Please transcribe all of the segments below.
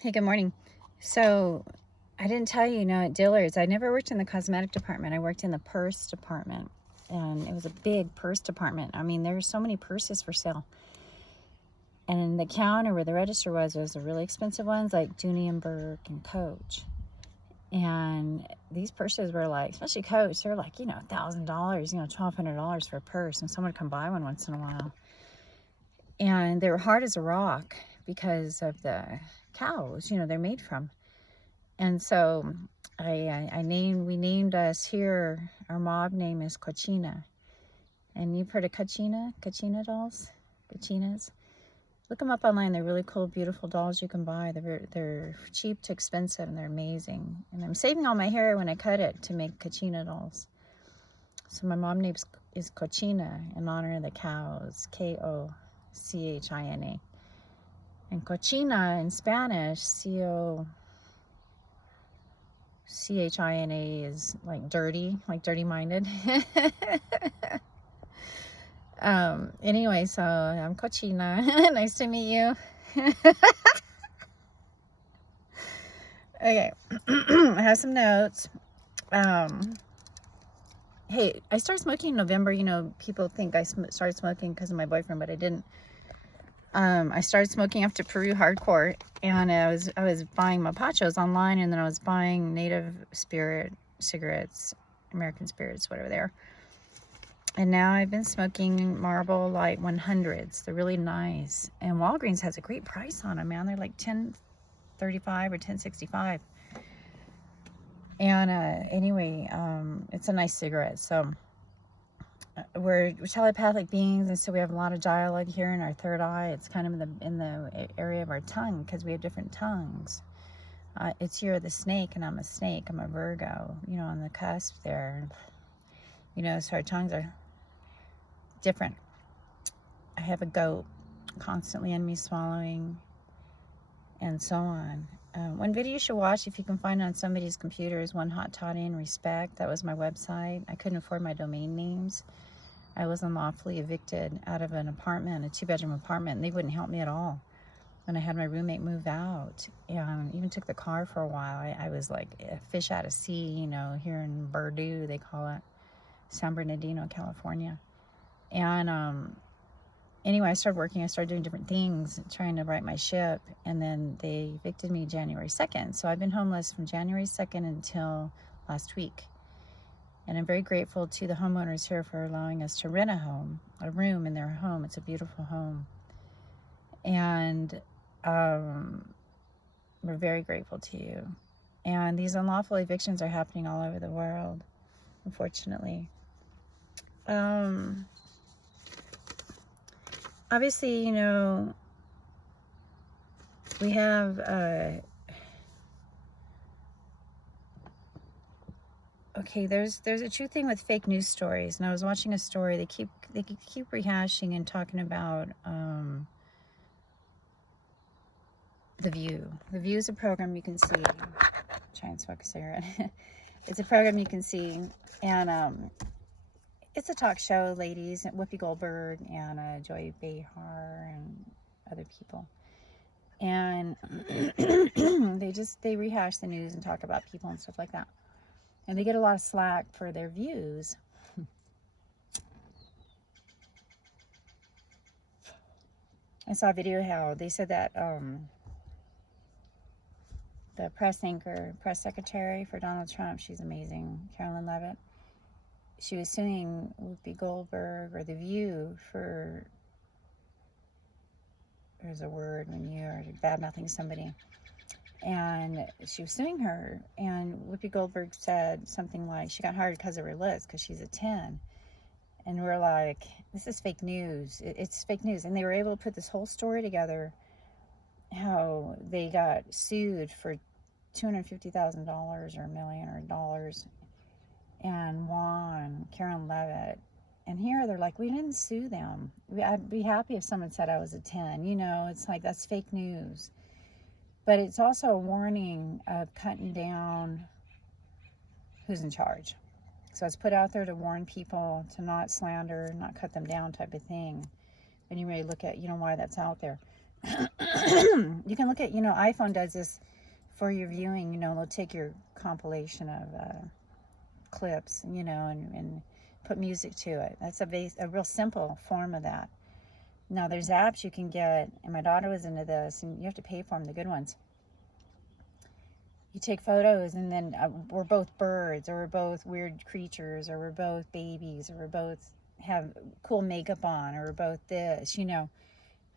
Hey, good morning. So, I didn't tell you, at Dillard's, I never worked in the cosmetic department. I worked in the purse department, and it was a big purse department. I mean, there were so many purses for sale. And the counter where the register was the really expensive ones like Dooney and Burke and Coach. And these purses were like, especially Coach, they were like, $1,000, $1,200 for a purse. And someone would come buy one once in a while. And they were hard as a rock because of the cows, they're made from. And so we named us here, our mob name is Cochina. And you've heard of Cochina dolls? Cochinas? Look them up online. They're really cool, beautiful dolls you can buy. They're cheap to expensive, and they're amazing. And I'm saving all my hair when I cut it to make Cochina dolls. So my mom name is Cochina in honor of the cows, Kochina. And Cochina in Spanish, China is like dirty-minded. Anyway, so I'm Cochina. Nice to meet you. Okay. I have some notes. Hey, I started smoking in November. People think I started smoking because of my boyfriend, but I didn't. I started smoking after Peru Hardcore, and I was buying Mapachos online, and then I was buying Native Spirit cigarettes, American Spirits, whatever they are. And now I've been smoking Marlboro Light 100s. They're really nice. And Walgreens has a great price on them, man. They're like $10.35 or $10.65. And anyway, it's a nice cigarette. So we're telepathic beings, and so we have a lot of dialogue here in our third eye. It's kind of in the area of our tongue because we have different tongues. It's you're the snake, and I'm a snake. I'm a Virgo, on the cusp there. So our tongues are different. I have a goat constantly in me swallowing, and so on. One video you should watch, if you can find it on somebody's computer, is One Hot Toddy in Respect. That was my website. I couldn't afford my domain names. I was unlawfully evicted out of an apartment, a 2-bedroom apartment, and they wouldn't help me at all when I had my roommate move out. And even took the car for a while. I was like a fish out of sea, here in Purdue, they call it, San Bernardino, California. And anyway, I started working. I started doing different things, trying to right my ship. And then they evicted me January 2nd. So I've been homeless from January 2nd until last week. And I'm very grateful to the homeowners here for allowing us to rent a room in their home. It's a beautiful home. And we're very grateful to you. And these unlawful evictions are happening all over the world, unfortunately. Obviously, we have okay, there's a true thing with fake news stories. And I was watching a story. They keep rehashing and talking about The View. The View is a program you can see. Try and smoke a cigarette. It's a program you can see, and it's a talk show, ladies, Whoopi Goldberg and Joy Behar and other people. And they rehash the news and talk about people and stuff like that. And they get a lot of slack for their views. I saw a video how they said that the press secretary for Donald Trump, she's amazing, Carolyn Levitt, she was suing Whoopi Goldberg or The View for, there's a word when you are bad-mouthing somebody. And she was suing her, and Whoopi Goldberg said something like she got hired because of her list, because she's a 10. And we're like, this is fake news. It's fake news. And they were able to put this whole story together, how they got sued for $250,000 or $1 million or dollars, and won, Karen Levitt. And here they're like, we didn't sue them. I'd be happy if someone said I was a 10. It's like, that's fake news. But it's also a warning of cutting down who's in charge. So it's put out there to warn people to not slander, not cut them down type of thing. And you really look at, why that's out there. You can look at, iPhone does this for your viewing. They'll take your compilation of clips, and put music to it. That's a real simple form of that. Now there's apps you can get, and my daughter was into this, and you have to pay for them, the good ones. You take photos, and then we're both birds, or we're both weird creatures, or we're both babies, or we're both have cool makeup on, or we're both this, And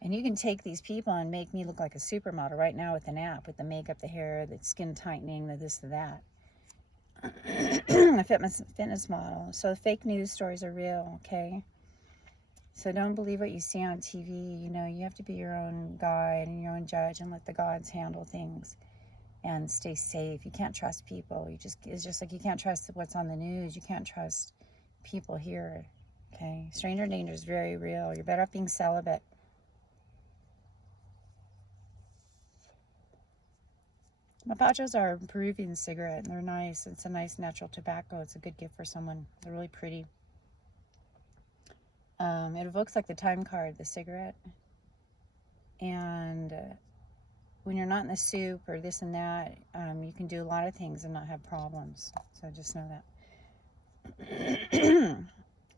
you can take these people and make me look like a supermodel right now with an app, with the makeup, the hair, the skin tightening, the this, the that. A fitness model. So fake news stories are real, okay? So don't believe what you see on TV. You have to be your own guide and your own judge, and let the gods handle things and stay safe. You can't trust people. It's just like you can't trust what's on the news. You can't trust people here, okay? Stranger danger is very real. You're better off being celibate. Mapachos are a Peruvian cigarette, and they're nice. It's a nice natural tobacco. It's a good gift for someone. They're really pretty. It evokes like the time card, the cigarette. And when you're not in the soup or this and that, you can do a lot of things and not have problems. So just know that.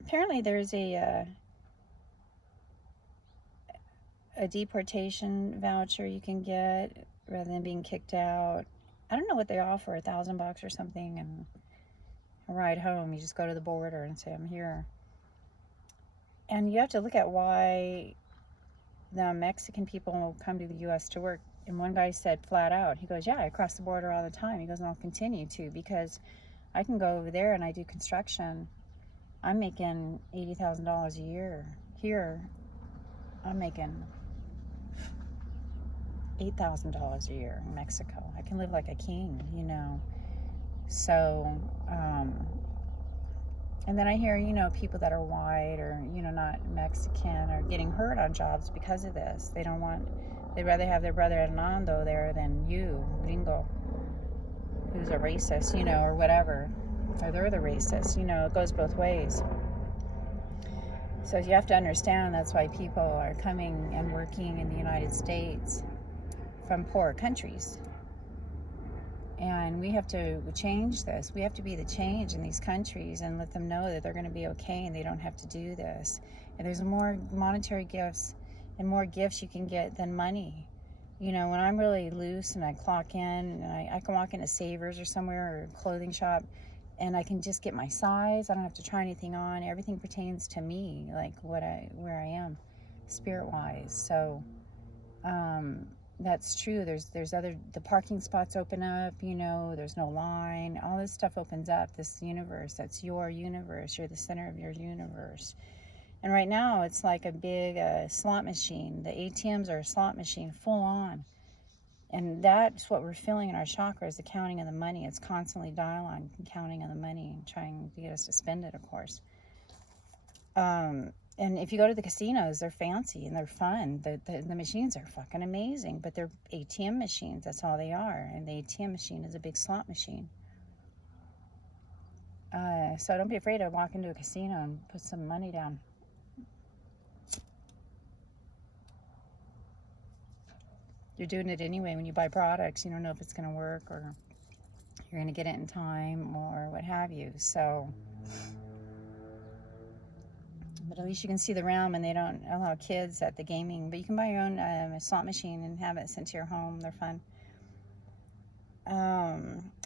Apparently there's a deportation voucher you can get rather than being kicked out. I don't know what they offer, $1,000 or something, and a ride home. You just go to the border and say, I'm here. And you have to look at why the Mexican people come to the U.S. to work. And one guy said flat out, he goes, yeah, I cross the border all the time. He goes, and I'll continue to, because I can go over there and I do construction. I'm making $80,000 a year. Here, I'm making $8,000 a year in Mexico. I can live like a king, So, and then I hear, people that are white or, not Mexican are getting hurt on jobs because of this. They'd rather have their brother Hernando there than you, gringo, who's a racist, or whatever. Or they're the racist, it goes both ways. So you have to understand that's why people are coming and working in the United States from poor countries. And we have to change this. We have to be the change in these countries and let them know that they're going to be okay and they don't have to do this. And there's more monetary gifts and more gifts you can get than money. When I'm really loose and I clock in, and I can walk into Savers or somewhere, or a clothing shop, and I can just get my size. I don't have to try anything on. Everything pertains to me, like where I am, spirit-wise. So, that's true. The parking spots open up, there's no line. All this stuff opens up, this universe. That's your universe. You're the center of your universe. And right now, it's like a big slot machine. The ATMs are a slot machine, full on. And that's what we're feeling in our chakras, the counting of the money. It's constantly dialogue, counting of the money, and trying to get us to spend it, of course. And if you go to the casinos, they're fancy and they're fun. The machines are fucking amazing, but they're ATM machines. That's all they are. And the ATM machine is a big slot machine. So don't be afraid to walk into a casino and put some money down. You're doing it anyway. When you buy products, you don't know if it's going to work or you're going to get it in time or what have you. So, but at least you can see the realm, and they don't allow kids at the gaming. But you can buy your own slot machine and have it sent to your home. They're fun.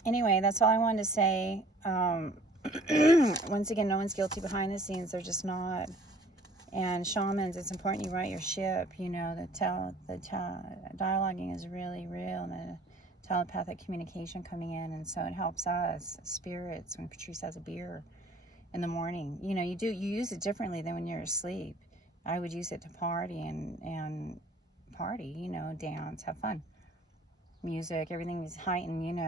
Anyway, that's all I wanted to say. Once again, no one's guilty behind the scenes. They're just not. And shamans, it's important you write your ship. The dialoguing is really real, and the telepathic communication coming in, and so it helps us spirits when Patrice has a beer in the morning. You use it differently than when you're asleep. I would use it to party and party, dance, have fun. Music, everything is heightened,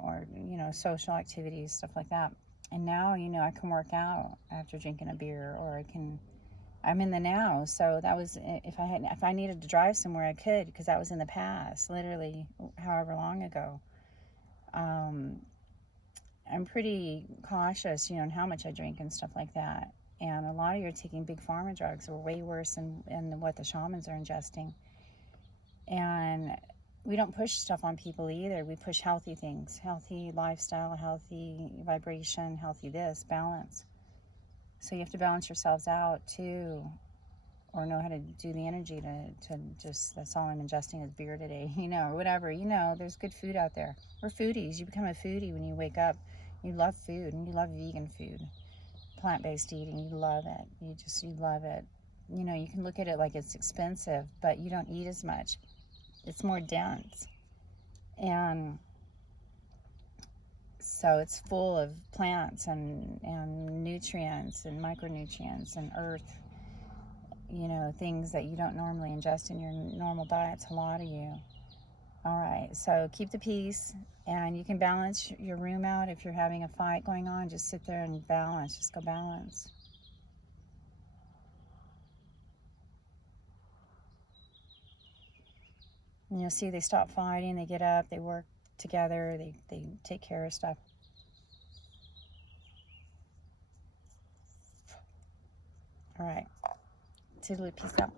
or, social activities, stuff like that. And now, I can work out after drinking a beer, or I'm in the now. So that was, if I needed to drive somewhere, I could, because that was in the past, literally however long ago. I'm pretty cautious, on how much I drink and stuff like that. And a lot of you are taking big pharma drugs, are way worse than what the shamans are ingesting. And we don't push stuff on people either. We push healthy things, healthy lifestyle, healthy vibration, healthy this, balance. So you have to balance yourselves out too, or know how to do the energy to just, that's all I'm ingesting is beer today, you know, or whatever. You know, there's good food out there. We're foodies. You become a foodie when you wake up. You love food, and you love vegan food, plant-based eating. You love it. You love it. You know, you can look at it like it's expensive, but you don't eat as much. It's more dense. And so it's full of plants and nutrients and micronutrients and earth, you know, things that you don't normally ingest in your normal diet. It's a lot of you. All right, so keep the peace, and you can balance your room out. If you're having a fight going on, just sit there and balance. Just go balance. And you'll see they stop fighting, they get up, they work together, they take care of stuff. All right, toodaloo, peace out.